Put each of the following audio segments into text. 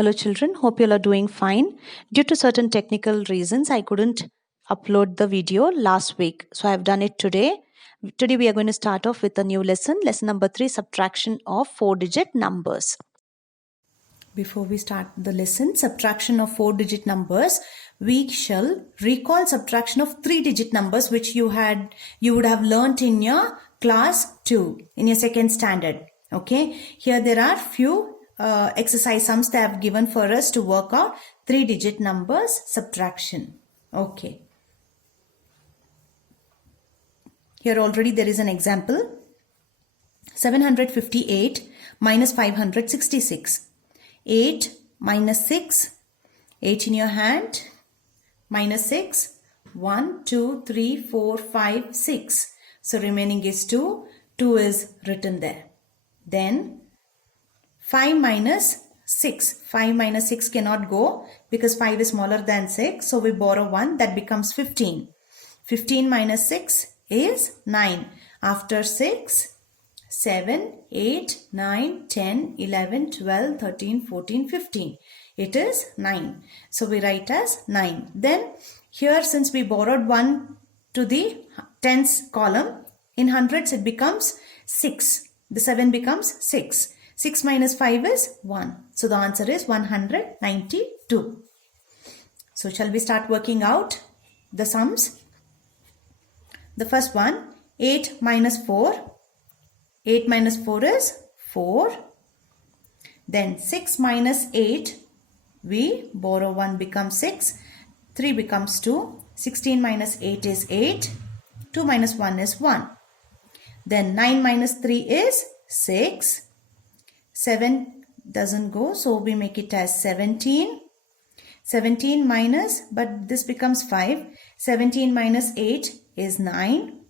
Hello children, hope you all are doing fine. Due to certain technical reasons, I couldn't upload the video last week. So I have done it today. Today we are going to start off with a new lesson number 3, subtraction of 4-digit numbers. Before we start the lesson, subtraction of 4-digit numbers, we shall recall subtraction of 3-digit numbers which you would have learnt in your class 2, in your second standard. Okay, here there are few exercise sums they have given for us to work out 3-digit numbers subtraction. Okay. Here already there is an example. 758 minus 566. 8 minus 6. 8 in your hand. Minus 6. 1, 2, 3, 4, 5, 6. So remaining is 2. 2 is written there. Then 5 minus 6. 5 minus 6 cannot go because 5 is smaller than 6. So we borrow 1. That becomes 15. 15 minus 6 is 9. After 6, 7, 8, 9, 10, 11, 12, 13, 14, 15. It is 9. So we write as 9. Then here since we borrowed 1 to the tens column, in hundreds it becomes 6. The 7 becomes 6. 6 minus 5 is 1. So the answer is 192. So shall we start working out the sums? The first one, 8 minus 4. 8 minus 4 is 4. Then 6 minus 8, we borrow 1 becomes 6. 3 becomes 2. 16 minus 8 is 8. 2 minus 1 is 1. Then 9 minus 3 is 6. 7 doesn't go, so we make it as 17. 17 minus, but this becomes 5. 17 minus 8 is 9.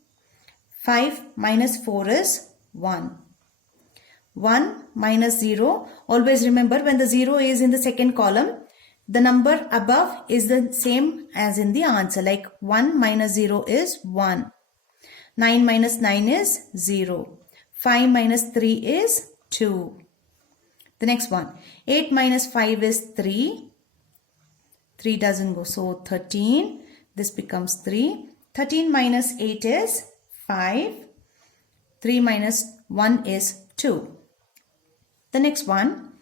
5 minus 4 is 1. 1 minus 0. Always remember when the 0 is in the second column, the number above is the same as in the answer. Like 1 minus 0 is 1. 9 minus 9 is 0. 5 minus 3 is 2. The next one, 8 minus 5 is 3. 3 doesn't go, so 13. This becomes 3. 13 minus 8 is 5. 3 minus 1 is 2. The next one,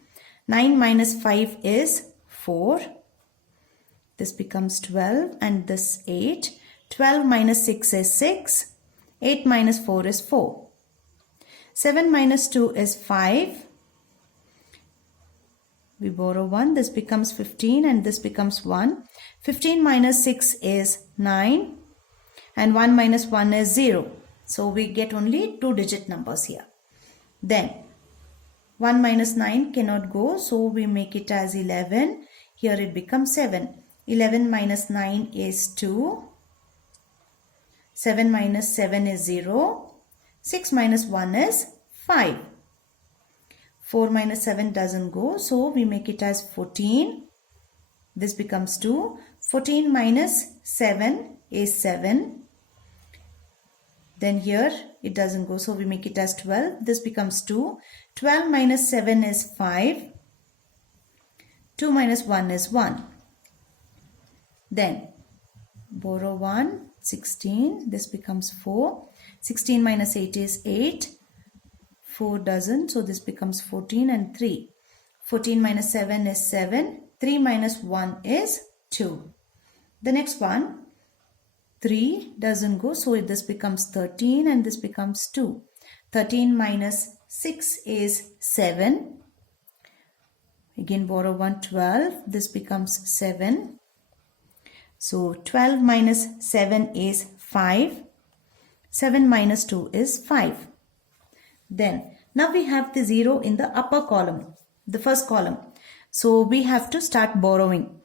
9 minus 5 is 4. This becomes 12 and this 8. 12 minus 6 is 6. 8 minus 4 is 4. 7 minus 2 is 5. We borrow 1. This becomes 15 and this becomes 1. 15 minus 6 is 9. And 1 minus 1 is 0. So we get only 2-digit numbers here. Then 1 minus 9 cannot go. So we make it as 11. Here it becomes 7. 11 minus 9 is 2. 7 minus 7 is 0. 6 minus 1 is 5. 4 minus 7 doesn't go. So we make it as 14. This becomes 2. 14 minus 7 is 7. Then here it doesn't go. So we make it as 12. This becomes 2. 12 minus 7 is 5. 2 minus 1 is 1. Then borrow 1. 16. This becomes 4. 16 minus 8 is 8. 4 doesn't. So this becomes 14 and 3. 14 minus 7 is 7. 3 minus 1 is 2. The next one, 3 doesn't go. So this becomes 13 and this becomes 2. 13 minus 6 is 7. Again borrow 1, 12. This becomes 7. So 12 minus 7 is 5. 7 minus 2 is 5. Then now we have the 0 in the upper column, the first column. So we have to start borrowing.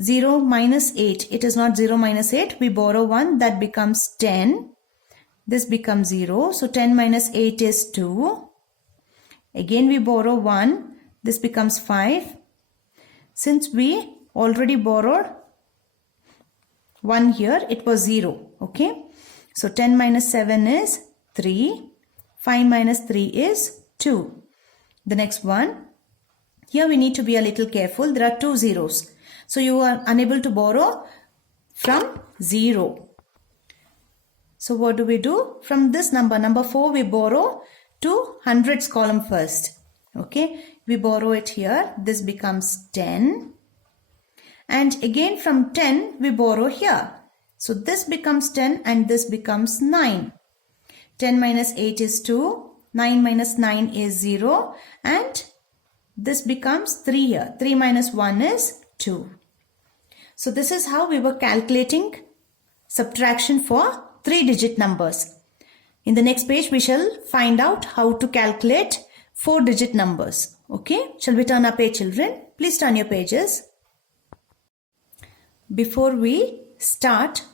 0 minus 8. It is not 0 minus 8. We borrow 1. That becomes 10. This becomes 0. So 10 minus 8 is 2. Again we borrow 1. This becomes 5. Since we already borrowed 1 here, it was 0. Okay. So 10 minus 7 is 3. 5 minus 3 is 2. The next one, Here we need to be a little careful. There are 2 zeros. So you are unable to borrow from 0. So what do we do? From this number 4, we borrow to hundreds column first. Okay, we borrow it here. This becomes 10. And again from 10, we borrow here. So this becomes 10 and this becomes 9. 10 minus 8 is 2. 9 minus 9 is 0. And this becomes 3 here. 3 minus 1 is 2. So this is how we were calculating subtraction for 3-digit numbers. In the next page, we shall find out how to calculate 4-digit numbers. Okay, shall we turn our page, children? Please turn your pages. Before we start,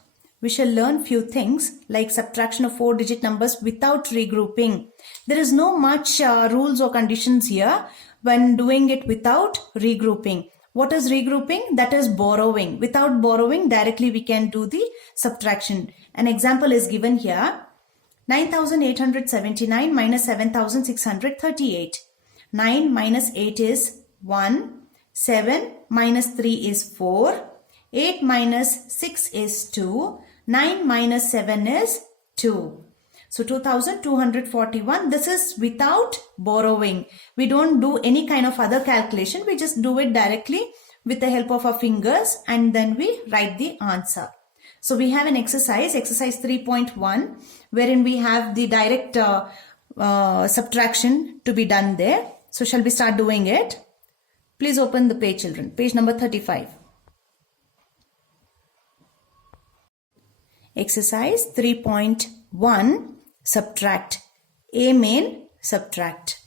we shall learn few things like subtraction of 4-digit numbers without regrouping. There is no much rules or conditions here when doing it without regrouping. What is regrouping? That is borrowing. Without borrowing, directly we can do the subtraction. An example is given here. 9,879 minus 7,638. 9 minus 8 is 1. 7 minus 3 is 4. 8 minus 6 is 2. 9 minus 7 is 2. So 2241, this is without borrowing. We don't do any kind of other calculation. We just do it directly with the help of our fingers and then we write the answer. So we have an exercise 3.1, wherein we have the direct subtraction to be done there. So shall we start doing it? Please open the page, children. Page number 35. Exercise 3.1. Subtract. A main subtract.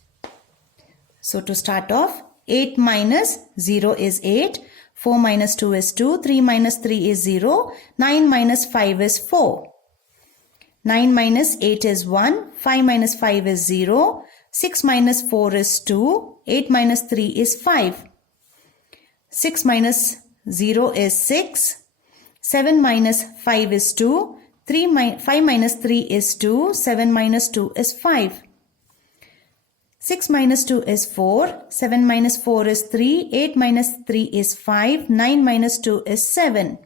So to start off, 8 minus 0 is 8. 4 minus 2 is 2. 3 minus 3 is 0. 9 minus 5 is 4. 9 minus 8 is 1. 5 minus 5 is 0. 6 minus 4 is 2. 8 minus 3 is 5. 6 minus 0 is 6. 7 minus 5 is 2. 5 minus 3 is 2. 7 minus 2 is 5. 6 minus 2 is 4. 7 minus 4 is 3. 8 minus 3 is 5. 9 minus 2 is 7.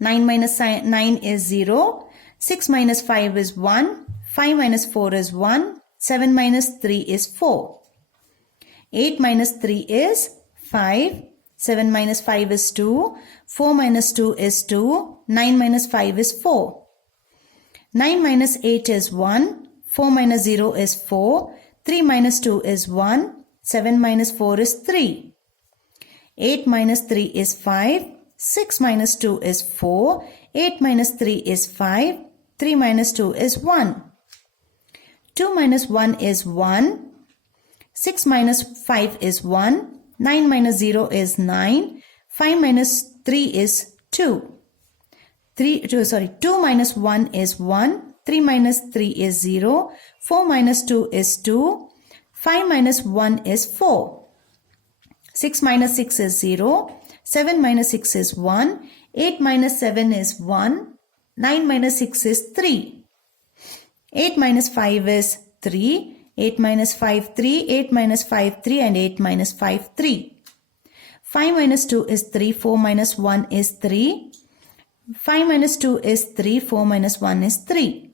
9 minus 9 is 0. 6 minus 5 is 1. 5 minus 4 is 1. 7 minus 3 is 4. 8 minus 3 is 5. 7 minus 5 is 2. 4 minus 2 is 2. 9 minus 5 is 4. 9 minus 8 is 1. 4 minus 0 is 4. 3 minus 2 is 1. 7 minus 4 is 3. 8 minus 3 is 5. 6 minus 2 is 4. 8 minus 3 is 5. 3 minus 2 is 1. 2 minus 1 is 1. 6 minus 5 is 1. 9 minus 0 is 9. 5 minus 3 is 2. 2 minus 1 is 1. 3 minus 3 is 0. 4 minus 2 is 2. 5 minus 1 is 4. 6 minus 6 is 0. 7 minus 6 is 1. 8 minus 7 is 1. 9 minus 6 is 3. 8 minus 5 is 3. 8 minus 5, 3. 8 minus 5, 3. And 8 minus 5, 3. 5 minus 2 is 3. 4 minus 1 is 3. 5 minus 2 is 3. 4 minus 1 is 3.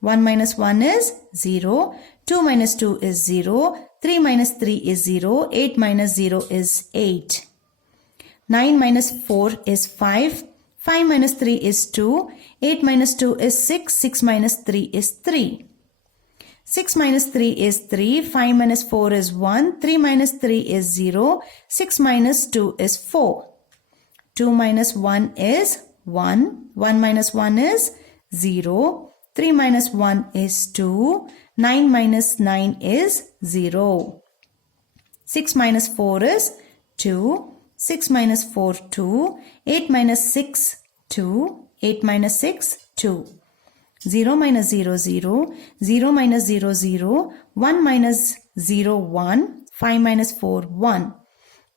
1 minus 1 is 0. 2 minus 2 is 0. 3 minus 3 is 0. 8 minus 0 is 8. 9 minus 4 is 5. 5 minus 3 is 2. 8 minus 2 is 6. 6 minus 3 is 3. 6 minus 3 is 3. 5 minus 4 is 1. 3 minus 3 is 0. 6 minus 2 is 4. 2 minus 1 is 1. 1 minus 1 is 0. 3 minus 1 is 2. 9 minus 9 is 0. 6 minus 4 is 2. 6 minus 4, 2. 8 minus 6, 2. 8 minus 6, 2. 0 minus 0, 0. 0 minus 0, 0. 1 minus 0, 1. 5 minus 4, 1.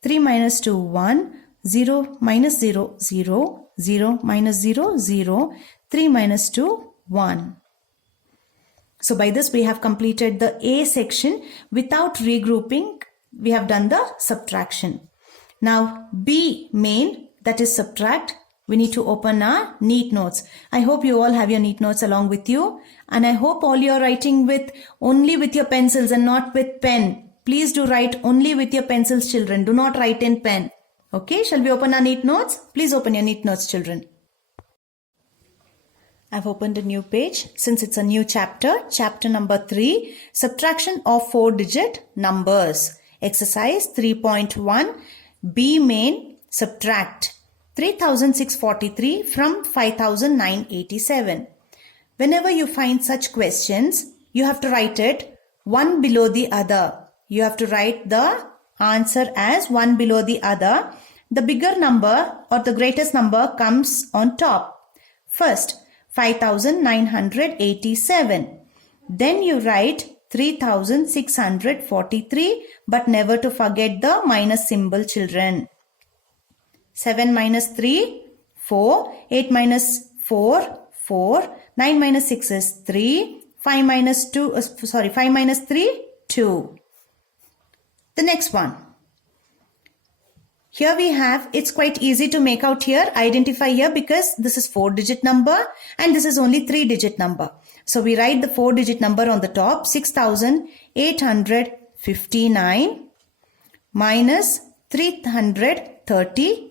3 minus 2, 1. 0 minus 0, 0. 0 minus 0, 0. 3 minus 2, 1. So by this we have completed the A section without regrouping we have done the subtraction. Now B main, that is subtract. We need to open our neat notes. I hope you all have your neat notes along with you, and I hope all you are writing only with your pencils and not with pen. Please do write only with your pencils, children. Do not write in pen. Okay, shall we open our neat notes? Please open your neat notes, children. I've opened a new page since it's a new chapter. Chapter number 3, subtraction of 4-digit numbers. Exercise 3.1, B main, subtract 3643 from 5987. Whenever you find such questions, you have to write it one below the other. You have to write the answer as one below the other. The bigger number or the greatest number comes on top. First, 5987. Then you write 3643, but never to forget the minus symbol, children. 7 minus 3, 4. 8 minus 4, 4. 9 minus 6 is 3. 5 minus 3, 2. The next one. Here we have, it's quite easy to make out here, identify here, because this is 4-digit number and this is only 3-digit number. So we write the 4-digit number on the top, 6859 minus 333.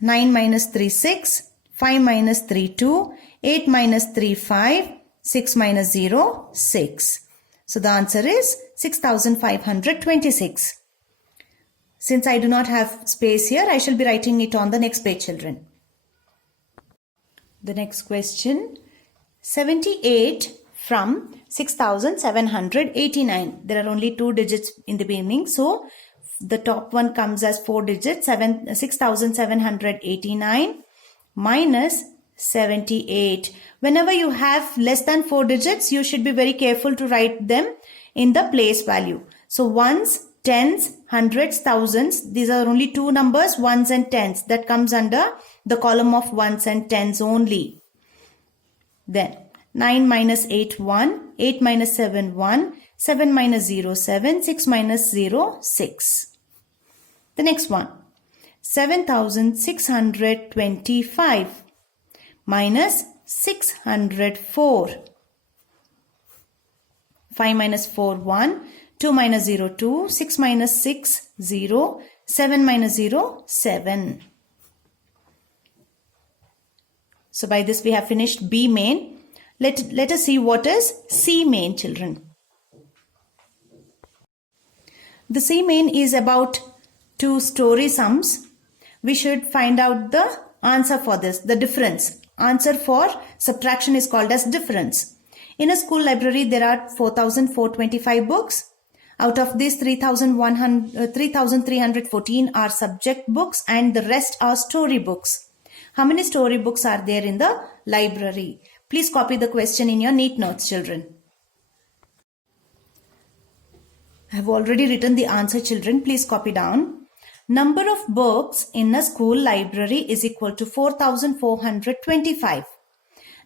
9 minus 3, 6. 5 minus 3, 2. 8 minus 3, 5. 6 minus 0, 6. So the answer is 6526. Since I do not have space here, I shall be writing it on the next page, children. The next question, 78 from 6789. There are only 2 digits in the beginning, so the top one comes as 4 digits, 6789 minus 78. Whenever you have less than 4 digits, you should be very careful to write them in the place value. So ones, tens, hundreds, thousands, these are only 2 numbers, ones and tens. That comes under the column of ones and tens only. Then 9 minus 8, 1. 8 minus 7, 1. 7 minus 0, 7. 6 minus 0, 6. The next one, 7625 minus 604. 5 minus 4, 1. 2 minus 0, 2. 6 minus 6, 0. 7 minus 0, 7. So by this we have finished B main. Let us see what is C main, children. The C main is about 2 story sums. We should find out the answer for this, the difference. Answer for subtraction is called as difference. In a school library, there are 4,425 books. Out of these, 3,314 are subject books and the rest are story books. How many story books are there in the library? Please copy the question in your neat notes, children. I have already written the answer, children. Please copy down. Number of books in a school library is equal to 4,425.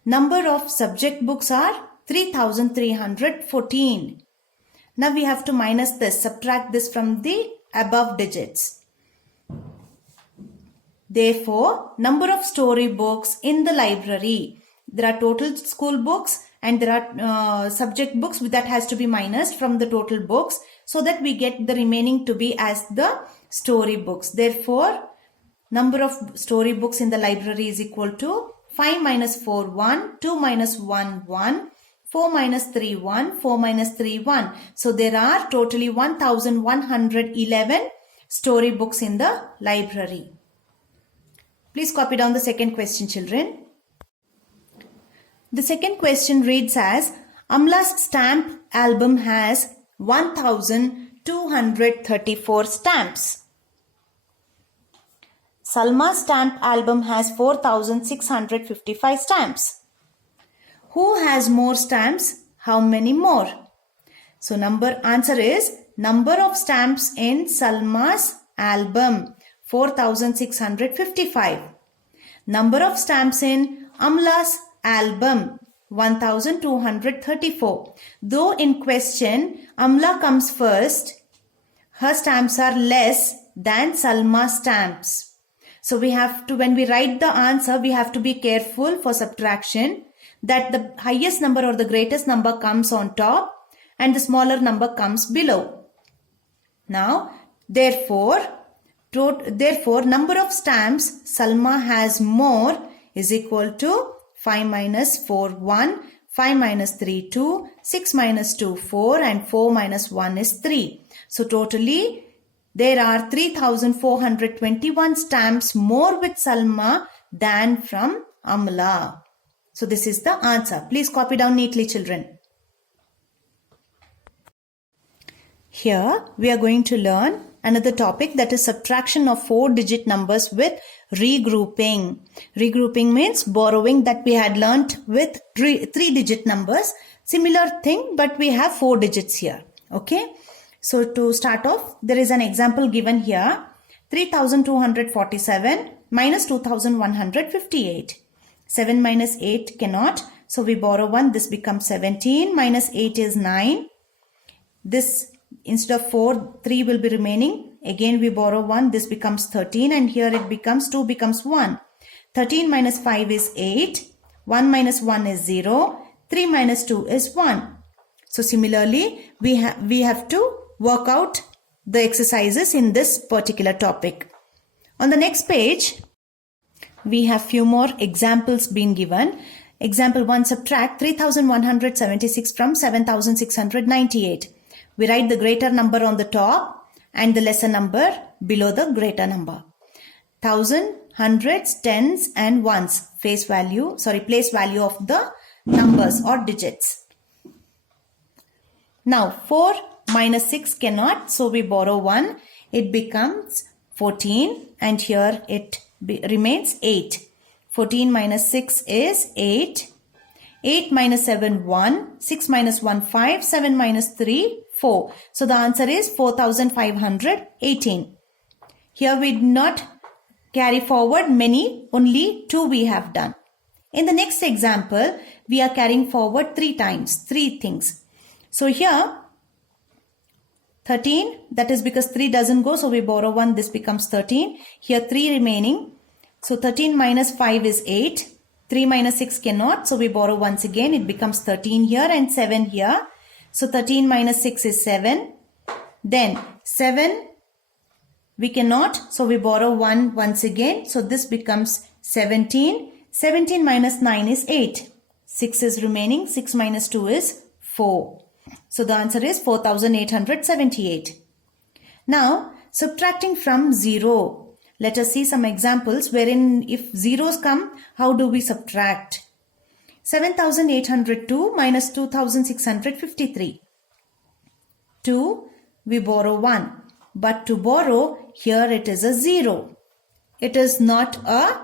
Number of subject books are 3,314. Now we have to minus this, subtract this from the above digits. Therefore, number of story books in the library. There are total school books and there are subject books that has to be minused from the total books so that we get the remaining to be as the story books. Therefore, number of story books in the library is equal to 5 minus 4, 1, 2 minus 1, 1, 4 minus 3, 1, 4 minus 3, 1. So there are totally 1,111 story books in the library. Please copy down the second question, children. The second question reads as, Amla's stamp album has 1,234 stamps. Salma's stamp album has 4,655 stamps. Who has more stamps? How many more? So answer is number of stamps in Salma's album, 4,655. Number of stamps in Amla's album, 1234. Though in question, Amla comes first, her stamps are less than Salma's stamps. So we have to, when we write the answer, we have to be careful for subtraction that the highest number or the greatest number comes on top and the smaller number comes below. Now, therefore, number of stamps Salma has more is equal to 5 minus 4, 1, 5 minus 3, 2, 6 minus 2, 4 and 4 minus 1 is 3. So totally there are 3,421 stamps more with Salma than from Amla. So this is the answer. Please copy down neatly, children. Here we are going to learn another topic, that is subtraction of 4-digit numbers with regrouping. Regrouping means borrowing that we had learnt with 3-digit numbers. Similar thing, but we have 4 digits here. Okay. So to start off, there is an example given here. 3,247 minus 2,158. 7 minus 8 cannot. So we borrow 1. This becomes 17. Minus 8 is 9. This, instead of 4, 3 will be remaining. Again we borrow 1. This becomes 13. And here it becomes 2 becomes 1. 13 minus 5 is 8. 1 minus 1 is 0. 3 minus 2 is 1. So similarly, we have to work out the exercises in this particular topic. On the next page, we have few more examples being given. Example 1, subtract 3,176 from 7,698. We write the greater number on the top and the lesser number below the greater number. 1,000, hundreds, tens and ones, place value of the numbers or digits. Now 4 minus 6 cannot, so we borrow 1. It becomes 14 and here it remains 8. 14 minus 6 is 8. 8 minus 7, 1. 6 minus 1, 5. 7 minus 3, 4. So the answer is 4,518. Here we did not carry forward many, only 2 we have done. In the next example, we are carrying forward 3 times, 3 things. So here 13, that is because 3 doesn't go, so we borrow 1, this becomes 13. Here 3 remaining. So 13 minus 5 is 8. 3 minus 6 cannot, so we borrow once again. It becomes 13 here and 7 here. So 13 minus 6 is 7. Then 7 we cannot, so we borrow 1 once again. So this becomes 17. 17 minus 9 is 8. 6 is remaining. 6 minus 2 is 4. So the answer is 4,878. Now subtracting from 0. Let us see some examples wherein if zeros come, how do we subtract? 7,802 minus 2,653. 2, we borrow 1. But to borrow, here it is a 0. It is not a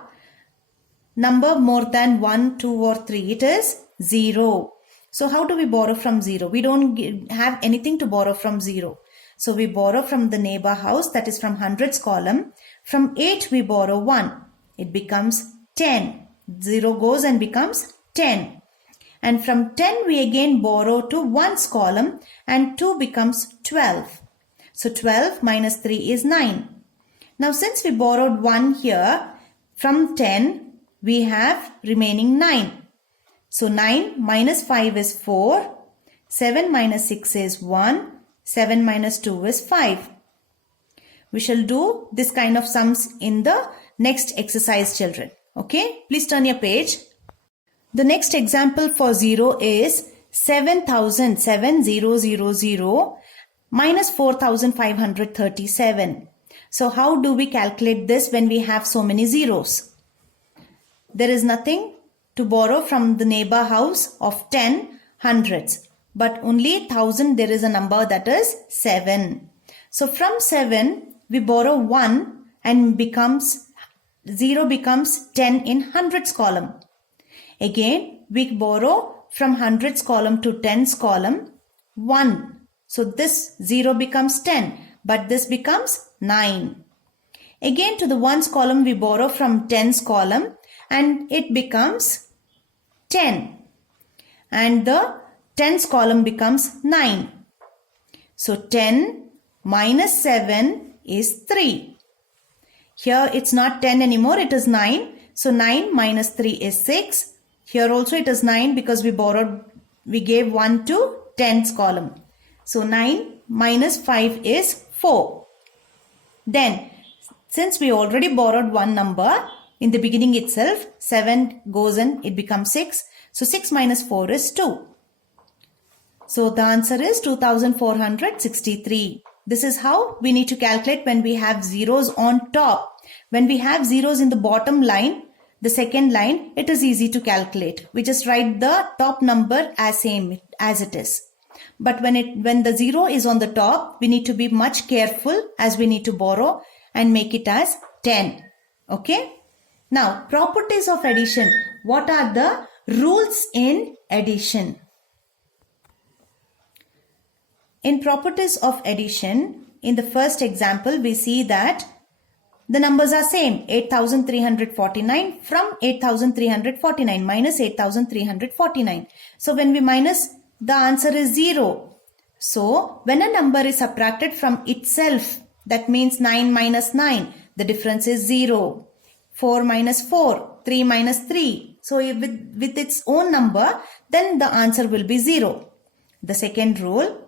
number more than 1, 2 or 3. It is 0. So how do we borrow from 0? We don't have anything to borrow from 0. So we borrow from the neighbor house, that is from hundreds column. From 8 we borrow 1. It becomes 10. 0 goes and becomes 10. And from 10 we again borrow to ones column and 2 becomes 12. So 12 minus 3 is 9. Now since we borrowed 1 here, from 10 we have remaining 9. So 9 minus 5 is 4. 7 minus 6 is 1. 7 minus 2 is 5. We shall do this kind of sums in the next exercise, children. Okay, please turn your page. The next example for 0 is 7,000 minus 4,537. So how do we calculate this when we have so many zeros? There is nothing to borrow from the neighbor house of 10 hundreds. But only 1,000 there is a number, that is 7. So from 7 we borrow 1 and 0 becomes 10 in hundreds column. Again we borrow from hundreds column to tens column 1. So this 0 becomes 10, but this becomes 9. Again to the ones column we borrow from tens column and it becomes 10. and the tens column becomes 9. So 10 minus 7 is 3. Here it's not 10 anymore, it is 9. So 9 minus 3 is 6. Here also it is 9 because we gave 1 to tens column. So 9 minus 5 is 4. Then since we already borrowed one number in the beginning itself, 7 goes in, it becomes 6. So 6 minus 4 is 2. So the answer is 2463. This is how we need to calculate when we have zeros on top. When we have zeros in the bottom line, the second line, it is easy to calculate. We just write the top number as same as it is. But when the zero is on the top, we need to be much careful as we need to borrow and make it as 10. Okay? Now, properties of addition. What are the rules in addition? In properties of addition, in the first example, we see that the numbers are same. 8349 from 8349 minus 8349. So when we minus, the answer is 0. So when a number is subtracted from itself, that means 9 minus 9, the difference is 0. 4 minus 4, 3 minus 3. So with its own number, then the answer will be 0. The second rule,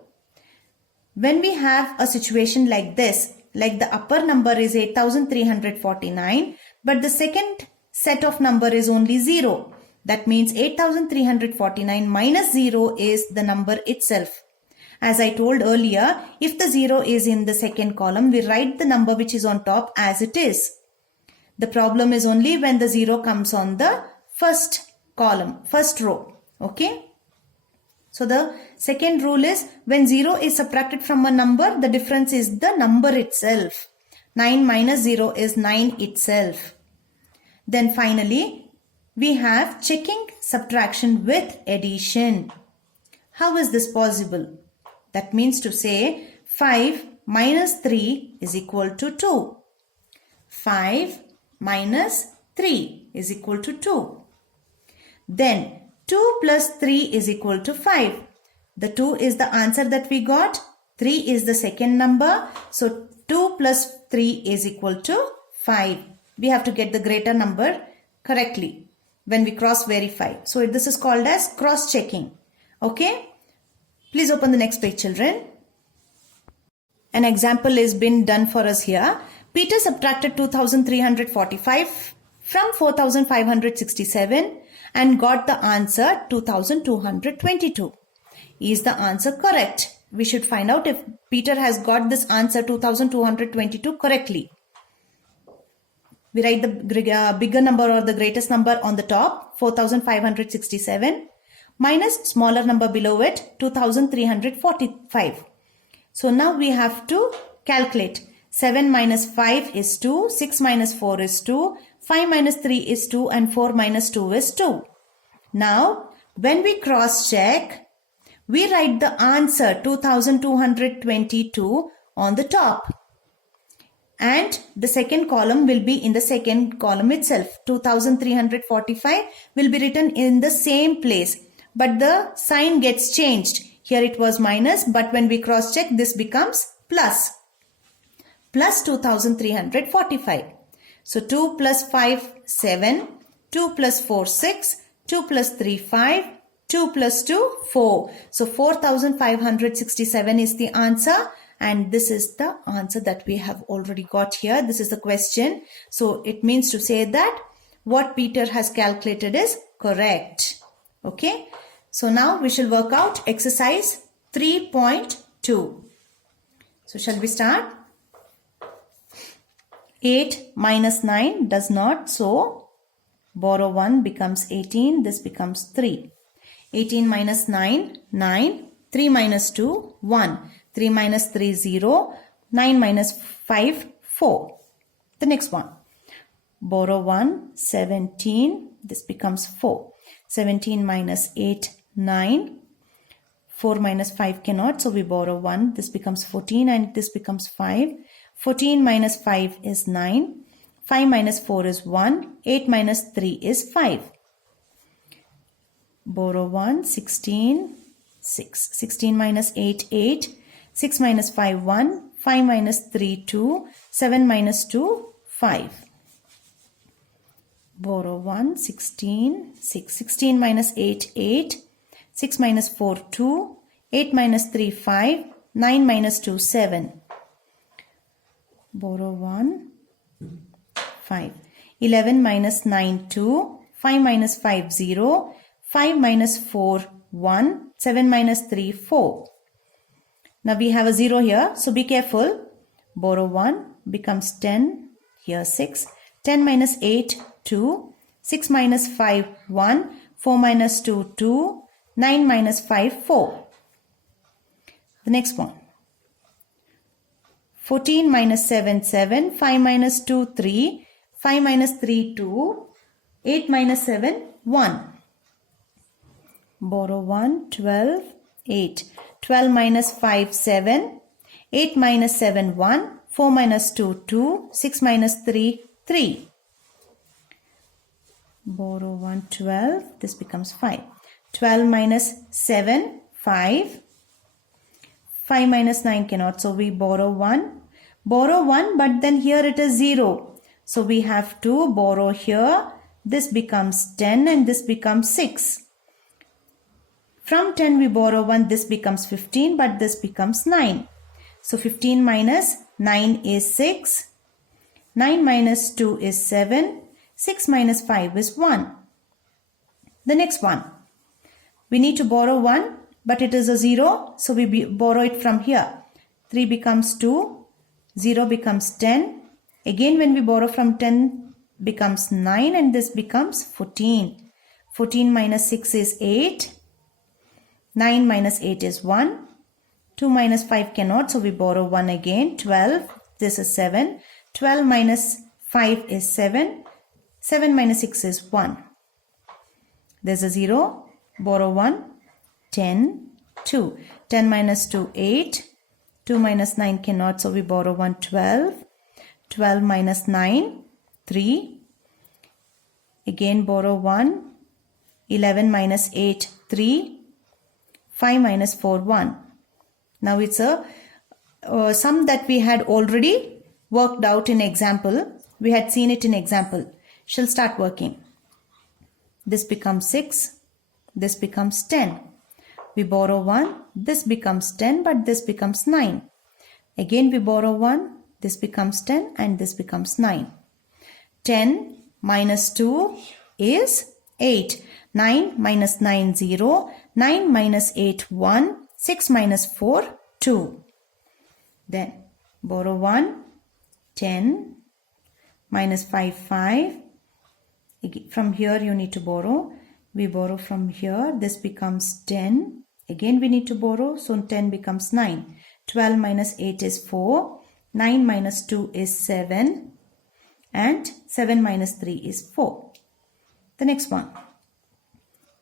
when we have a situation like this, like the upper number is 8349, but the second set of number is only 0. That means 8349 minus 0 is the number itself. As I told earlier, if the 0 is in the second column, we write the number which is on top as it is. The problem is only when the 0 comes on the first column, first row. Okay? So the second rule is when 0 is subtracted from a number, the difference is the number itself. 9 minus 0 is 9 itself. Then finally, we have checking subtraction with addition. How is this possible? That means to say 5 minus 3 is equal to 2. 5 minus 3 is equal to 2. Then 2 plus 3 is equal to 5. The 2 is the answer that we got. 3 is the second number. So 2 plus 3 is equal to 5. We have to get the greater number correctly when we cross verify. So this is called as cross checking. Okay. Please open the next page, children. An example is been done for us here. Peter subtracted 2345 from 4567 and got the answer 2222. Is the answer correct? We should find out if Peter has got this answer 2222 correctly. We write the bigger number or the greatest number on the top, 4567, minus smaller number below it, 2345. So now we have to calculate. 7 minus 5 is 2, 6 minus 4 is 2, 5 minus 3 is 2 and 4 minus 2 is 2. Now when we cross check, we write the answer 2222 on the top. And the second column will be in the second column itself. 2345 will be written in the same place. But the sign gets changed. Here it was minus, but when we cross check, this becomes plus. Plus 2345. So 2 plus 5, 7. 2 plus 4, 6. 2 plus 3, 5. 2 plus 2, 4. So 4567 is the answer. And this is the answer that we have already got here. This is the question. So it means to say that what Peter has calculated is correct. Okay. So now we shall work out exercise 3.2. So shall we start? 8 minus 9 does not. So borrow 1 becomes 18. This becomes 3. 18 minus 9, 9. 3 minus 2, 1. 3 minus 3, 0. 9 minus 5, 4. The next one. Borrow 1, 17. This becomes 4. 17 minus 8, 9. 4 minus 5 cannot. So we borrow 1. This becomes 14 and this becomes 5. 14 minus 5 is 9. 5 minus 4 is 1. 8 minus 3 is 5. Borrow 1, 16, 6. 16 minus 8, 8. 6 minus 5, 1. 5 minus 3, 2. 7 minus 2, 5. Borrow 1, 16, 6. 16 minus 8, 8. 6 minus 4, 2. 8 minus 3, 5. 9 minus 2, 7. Borrow 1, 5. 11 minus 9, 2. 5 minus 5, 0. 5 minus 4, 1. 7 minus 3, 4. Now we have a 0 here. So be careful. Borrow 1 becomes 10. Here 6. 10 minus 8, 2. 6 minus 5, 1. 4 minus 2, 2. 9 minus 5, 4. The next one. 14 minus 7, 7. 5 minus 2, 3. 5 minus 3, 2. 8 minus 7, 1. Borrow 1, 12, 8. 12 minus 5, 7. 8 minus 7, 1. 4 minus 2, 2. 6 minus 3, 3. Borrow 1, 12. This becomes 5. 12 minus 7, 5. 5 minus 9 cannot. So we borrow 1. Borrow 1, but then here it is 0. So we have to borrow here. This becomes 10 and this becomes 6. From 10 we borrow 1. This becomes 15, but this becomes 9. So 15 minus 9 is 6. 9 minus 2 is 7. 6 minus 5 is 1. The next one. We need to borrow 1, but it is a 0. So we borrow it from here. 3 becomes 2. 0 becomes 10. Again when we borrow from 10 becomes 9 and this becomes 14. 14 minus 6 is 8. 9 minus 8 is 1. 2 minus 5 cannot. So we borrow 1 again. 12. This is 7. 12 minus 5 is 7. 7 minus 6 is 1. There's a 0. Borrow 1. 10. 2. 10 minus 2, 8. 2 minus 9 cannot. So we borrow 1. 12. 12 minus 9. 3. Again borrow 1. 11 minus 8. 3. 5 minus 4, 1. Now it's a sum that we had already worked out in example. We had seen it in example. Shall start working. This becomes 6. This becomes 10. We borrow 1. This becomes 10, but this becomes 9. Again we borrow 1. This becomes 10 and this becomes 9. 10 minus 2 is 8. 9 minus 9, 0. 9 minus 8, 1. 6 minus 4, 2. Then borrow 1. 10 minus 5, 5. From here you need to borrow. We borrow from here. This becomes 10. Again we need to borrow. So 10 becomes 9. 12 minus 8 is 4. 9 minus 2 is 7. And 7 minus 3 is 4. The next one.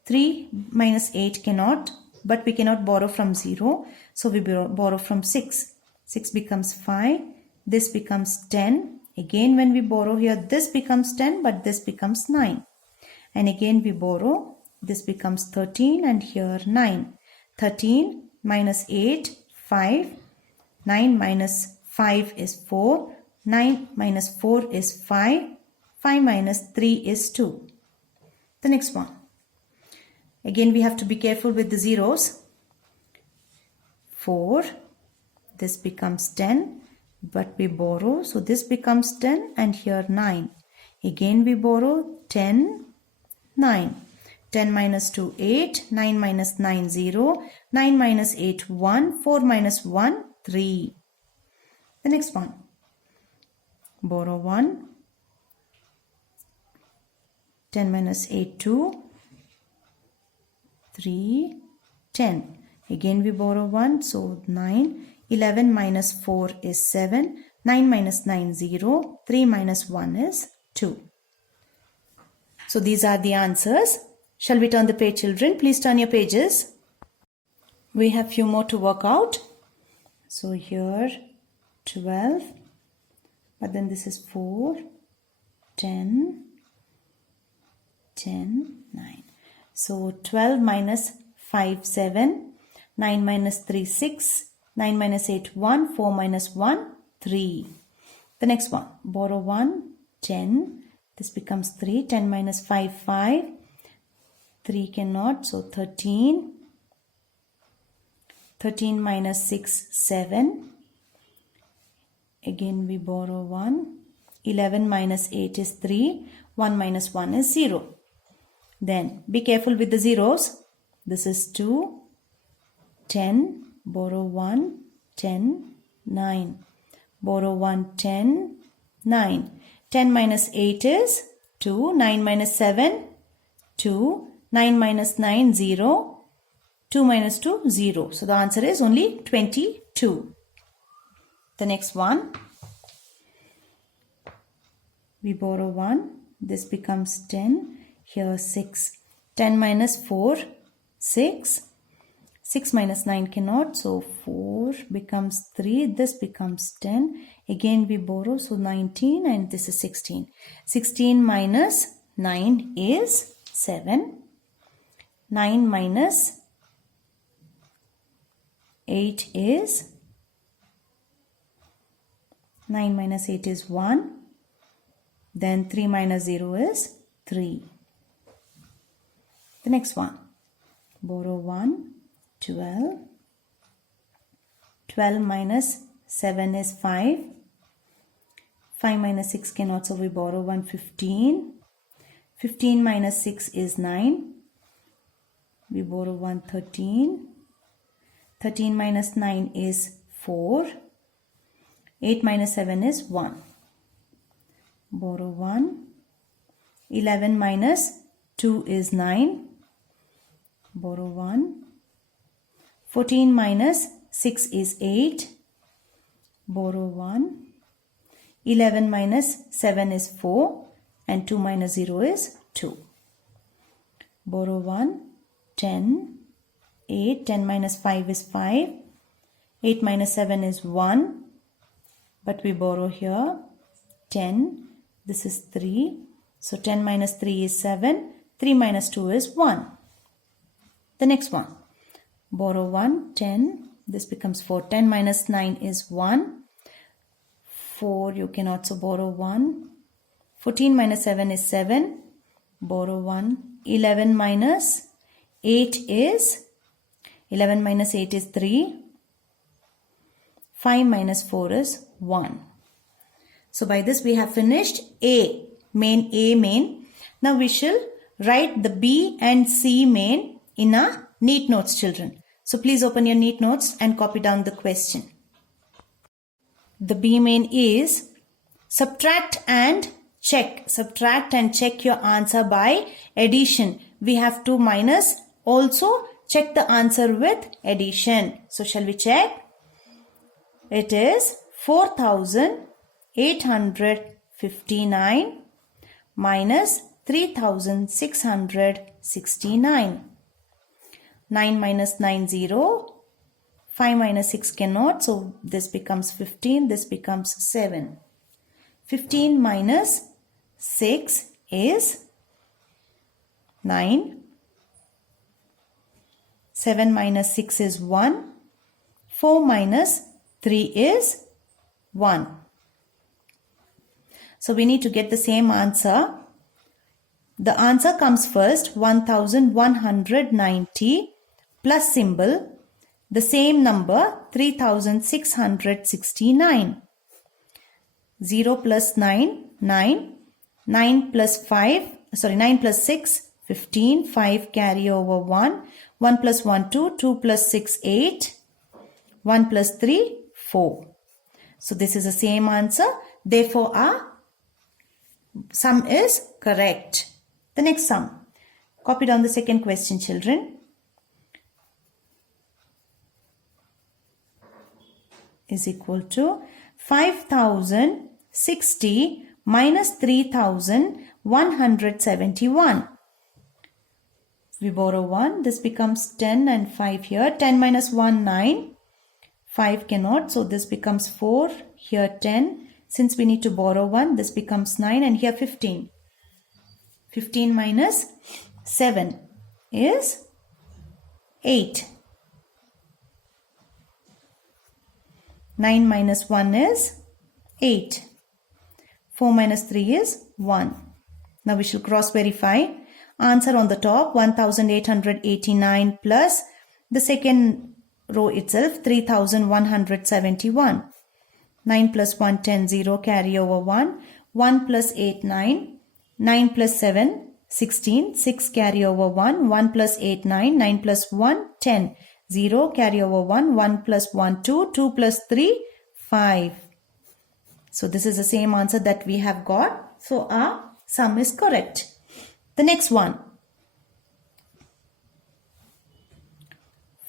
3 minus 8 cannot. But we cannot borrow from 0. So we borrow from 6. 6 becomes 5. This becomes 10. Again when we borrow here, this becomes 10, but this becomes 9. And again we borrow, this becomes 13 and here 9. 13 minus 8, 5. 9 minus 5 is 4. 9 minus 4 is 5. 5 minus 3 is 2. The next one. Again we have to be careful with the zeros. 4. This becomes 10. But we borrow, so this becomes 10 and here 9. Again we borrow 10, 9. 10 minus 2, 8. 9 minus 9, 0. 9 minus 8, 1. 4 minus 1, 3. The next one. Borrow 1. 10 minus 8, 2. 3, 10. Again we borrow 1, so 9. 11 minus 4 is 7. 9 minus 9, 0. 3 minus 1 is 2. So these are the answers. Shall we turn the page, children? Please turn your pages. We have few more to work out. So here 12. But then this is 4, 10, 10, 9. So 12 minus 5, 7. 9 minus 3, 6. 9 minus 8, 1. 4 minus 1, 3. The next one, borrow 1, 10. This becomes 3. 10 minus 5, 5. 3 cannot, so 13. 13 minus 6, 7. Again we borrow 1. 11 minus 8 is 3. 1 minus 1 is 0. Then be careful with the zeros. This is 2. 10. Borrow 1. 10. 9. Borrow 1. 10. 9. 10 minus 8 is 2. 9 minus 7. 2. 9 minus 9. 0. 2 minus 2. 0. So the answer is only 22. The next one. We borrow 1. This becomes 10. Here 6. 10 minus 4. 6. 6 minus 9 cannot. So 4 becomes 3. This becomes 10. Again we borrow. So 19 and this is 16. 16 minus 9 is 7. 9 minus 8 is 9 minus 8 is 1. Then 3 minus 0 is 3. The next one. Borrow 1. 12. 12 minus 7 is 5. 5 minus 6 cannot, so we borrow 1. 15. 15 minus 6 is 9. We borrow 1. 13. 13 minus 9 is 4. 8 minus 7 is 1. Borrow 1. 11 minus 2 is 9. Borrow 1. 14 minus 6 is 8. Borrow 1. 11 minus 7 is 4. And 2 minus 0 is 2. Borrow 1. 10. 8. 10 minus 5 is 5. 8 minus 7 is 1. But we borrow here 10. This is 3. So 10 minus 3 is 7. 3 minus 2 is 1. The next one. Borrow 1. 10. This becomes 4. 10 minus 9 is 1. 4 you can also borrow 1. 14 minus 7 is 7. Borrow 1. 11 minus 8 is 3. 5 minus 4 is 1. So by this we have finished A main. Now we shall write the B and C main in our neat notes, children. So please open your neat notes and copy down the question. The B main is subtract and check. Subtract and check your answer by addition. We have to minus. Also check the answer with addition. So shall we check? It is 4,859 minus 3,669. 9 minus 9, 0. 5 minus 6 cannot. So this becomes 15. This becomes 7. 15 minus 6 is 9. 7 minus 6 is 1. 4 minus 3 is 1. So we need to get the same answer. The answer comes first, 1190 plus symbol, the same number 3669. 0 plus 9, 9. 9 plus 6, 15. 5 carry over 1. 1 plus 1, 2. 2 plus 6, 8. 1 plus 3, 4. So this is the same answer. Therefore our sum is correct. The next sum. Copy down the second question, children. Is equal to 5,060 minus 3,171. We borrow 1. This becomes 10 and 5 here. 10 minus 1, 9. 5 cannot. So this becomes 4. Here 10. Since we need to borrow 1, this becomes 9 and here 15. 15 minus 7 is 8. 9 minus 1 is 8. 4 minus 3 is 1. Now we shall cross verify. Answer on the top 1889 plus the second row itself 3171. 9 plus 1 10 0 carry over 1. 1 plus 8 9. 9 plus 7 16. 6 carry over 1. 1 plus 8 9. 9 plus 1 10. 0 carry over 1. 1 plus 1 2. 2 plus 3 5. So this is the same answer that we have got. So our sum is correct. The next one.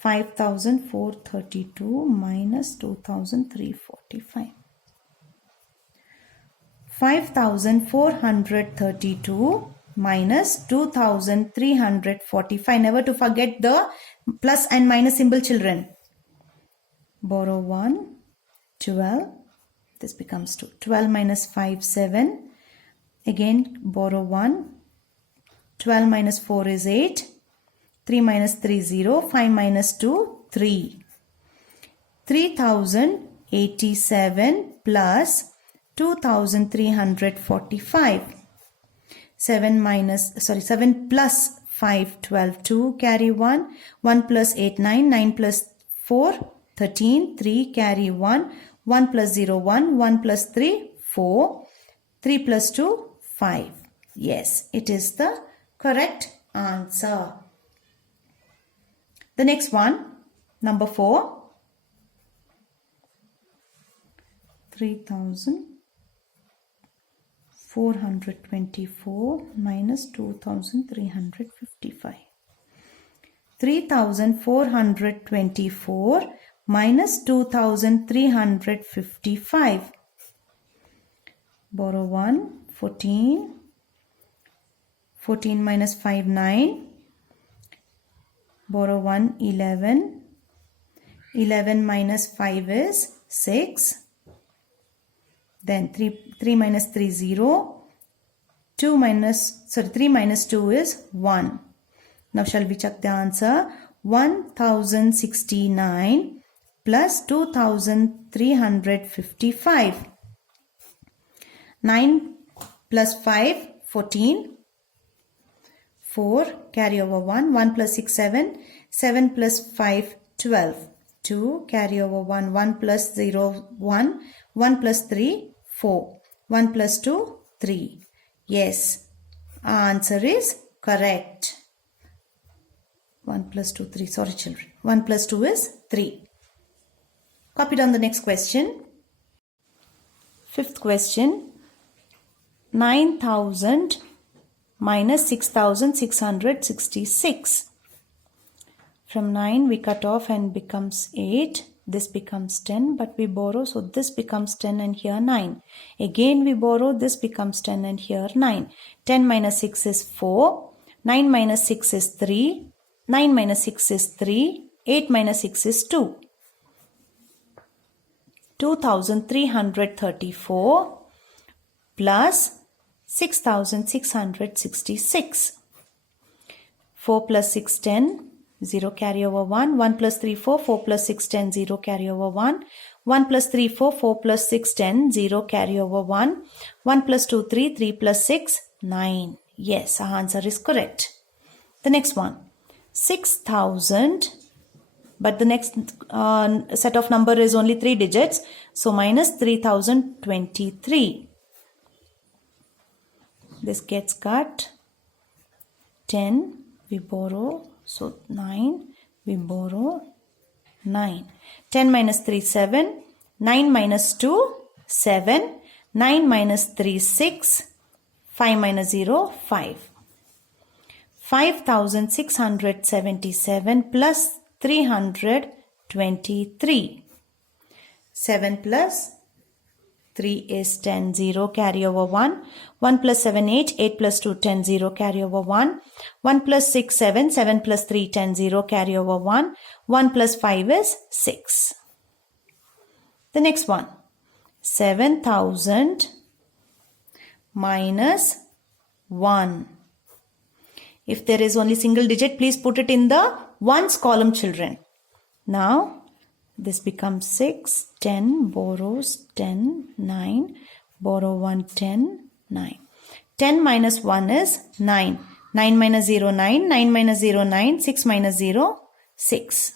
5432 minus 2345. 5432 minus 2345. Never to forget the plus and minus symbol, children. Borrow 1, 12. This becomes 2. 12 minus 5, 7. Again, borrow 1. 12 minus 4 is 8. 3 minus 3, 0. 5 minus 2, 3. 3087 plus 2345. 7 plus 5, 12, 2 carry 1. 1 plus 8, 9. 9 plus 4, 13. 3 carry 1. 1 plus 0, 1. 1 plus 3, 4. 3 plus 2, 5. Yes, it is the correct answer. The next one, number 4. 3424 minus 2355. 3424 minus 2355. Borrow 1, 14. 14 minus 5, 9. Borrow 1, 11. 11 minus 5 is 6. Then 3 minus 3, 0. 3 minus 2 is 1. Now shall we check the answer? 1069 plus 2355. 9 plus 5, 14. 4 carry over 1. 1 plus 6, 7. 7 plus 5, 12. 2 carry over 1. 1 plus 0, 1. 1 plus 3, 4. 1 plus 2, 3. Yes, our answer is correct. 1 plus 2, 3. Sorry, children. 1 plus 2 is 3. Copy down the next question. Fifth question. 9000 minus 6666. From 9 we cut off and becomes 8. This becomes 10, but we borrow, so this becomes 10 and here 9. Again we borrow, this becomes 10 and here 9. 10 minus 6 is 4. 9 minus 6 is 3. 9 minus 6 is 3. 8 minus 6 is 2. 2334 plus 6666. 4 plus 6, 10. 0 carry over 1. 1 plus 3, 4. 4 plus 6, 10. 0 carry over 1. 1 plus 3, 4. 4 plus 6, 10. 0 carry over 1. 1 plus 2, 3. 3 plus 6, 9. Yes, our answer is correct. The next one. 6000. But the next set of number is only 3 digits. So minus 3023. This gets cut. 10. We borrow. So 9, we borrow 9. 10 minus 3, 7. 9 minus 2, 7. 9 minus 3, 6. 5 minus 0, 5. 5677 plus 323. 7 plus 3 is 10. 0 carry over 1. 1 plus 7, 8. 8 plus 2, 10. 0 carry over 1. 1 plus 6, 7. 7 plus 3, 10. 0 carry over 1. 1 plus 5 is 6. The next one. 7000 minus 1. If there is only single digit, please put it in the ones column, children. Now, this becomes 6, 10, borrows 10, 9, borrow 1, 10, 9. 10 minus 1 is 9. 9 minus 0, 9. 9 minus 0, 9. 6 minus 0, 6.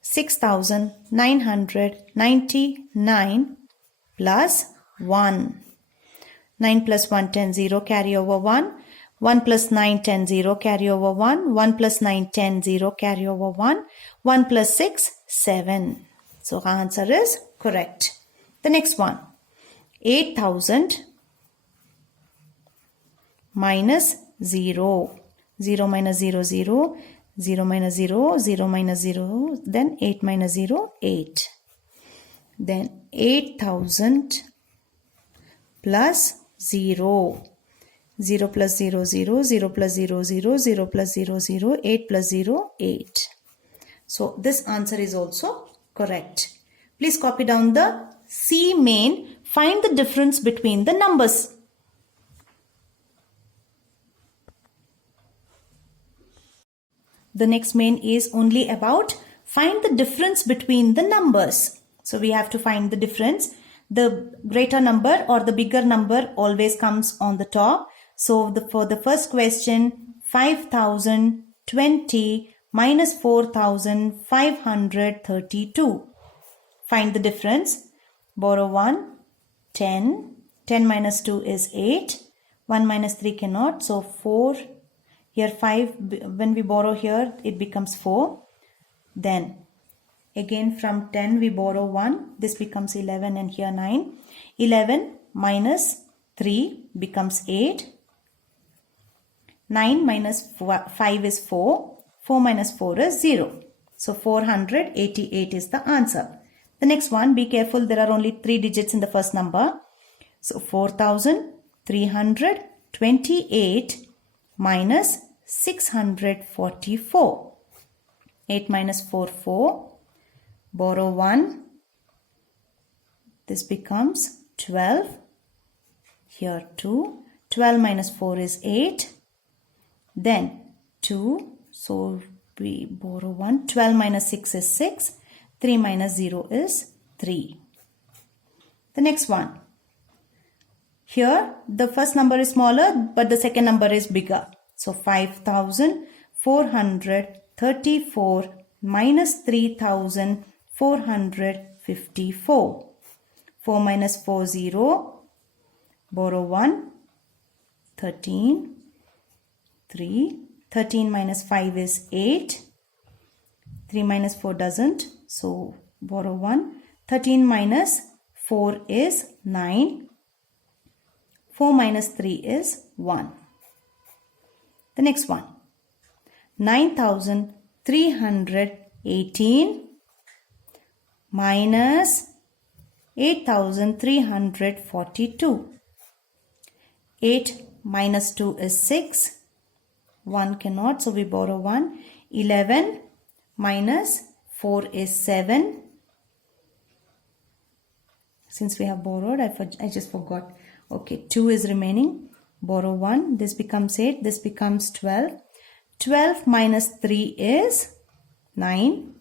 6,999 plus 1. 9 plus 1, 10, 0, carry over 1. 1 plus 9, 10, 0, carry over 1. 1 plus 9, 10, 0, carry over 1. 1 plus 6, 7. So our answer is correct. The next one. 8,000 minus 0. 0 minus 0, 0. 0 minus 0, 0 minus 0. Then 8 minus 0, 8. Then 8,000 plus 0. 0 plus 0, 0, 0 plus 0, 0, 0 plus 0, 0, 8 plus 0, 8. So this answer is also correct. Please copy down the C main. Find the difference between the numbers. The next main is only about find the difference between the numbers. So we have to find the difference. The greater number or the bigger number always comes on the top. So for the first question, 5,020 minus 4,532. Find the difference. Borrow 1, 10. 10 minus 2 is 8. 1 minus 3 cannot. So 4. Here 5, when we borrow here, it becomes 4. Then again from 10 we borrow 1. This becomes 11 and here 9. 11 minus 3 becomes 8. 9 minus 5 is 4. 4 minus 4 is 0. So 488 is the answer. The next one, be careful, there are only 3 digits in the first number. So 4,328 minus 644. 8 minus 4, 4. Borrow 1. This becomes 12. Here 2. 12 minus 4 is 8. Then 2. So we borrow 1. 12 minus 6 is 6. 3 minus 0 is 3. The next one. Here the first number is smaller but the second number is bigger. So 5,434 minus 3,454. 4 minus 4, 0. Borrow 1. 13. 3. 13 minus 5 is 8. 3 minus 4 doesn't. So borrow 1. 13 minus 4 is 9. 4 minus 3 is 1. The next one. 9,318 minus 8,342. 8 minus 2 is 6. 1 cannot, so we borrow 1. 11 minus 4 is 7. Since we have borrowed, I just forgot. Okay, 2 is remaining. Borrow 1. This becomes 8. This becomes 12. 12 minus 3 is 9.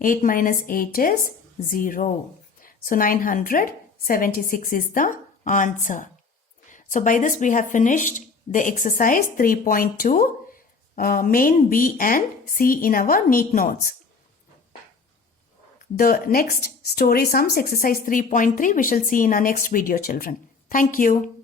8 minus 8 is 0. So 976 is the answer. So by this we have finished the exercise 3.2 main B and C in our neat notes. The next story sums exercise 3.3 we shall see in our next video, children. Thank you.